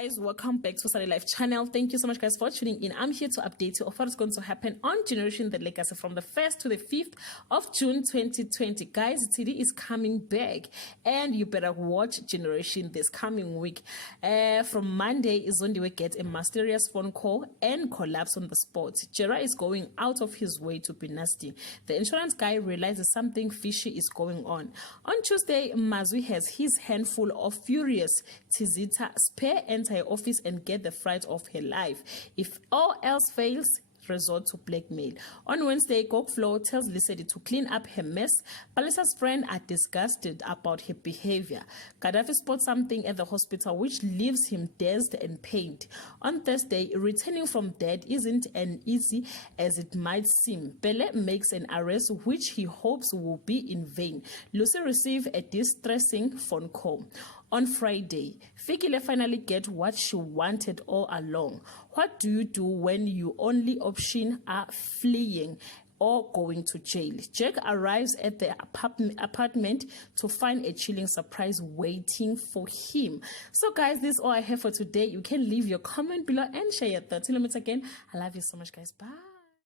guys, welcome back to Sunday Life channel. Thank you so much guys for tuning in. I'm here to update you of what is going to happen on Generation The Legacy from the 1st to the 5th of June 2020. Guys, Tshidi is coming back and you better watch Generation this coming week. From Monday, Izondiwe gets a mysterious phone call and collapse on the spot. Jera is going out of his way to be nasty. The insurance guy realizes something fishy is going on. On Tuesday, Mazwi has his handful of furious Tshidi spare enter her office and get the fright of her life. If all else fails, resort to blackmail. On Wednesday, Kokflo tells Lesedi to clean up her mess. Palisa's friends are disgusted about her behavior. Gaddafi spots something at the hospital which leaves him dazed and pained. On Thursday, returning from dead isn't as easy as it might seem. Pele makes an arrest which he hopes will be in vain. Lucy receives a distressing phone call. On Friday, Fikile finally gets what she wanted all along. What do you do when your only option are fleeing or going to jail? Jack arrives at the apartment to find a chilling surprise waiting for him. So guys, this is all I have for today. You can leave your comment below and share your thoughts. Till we meet again, I love you so much guys. Bye.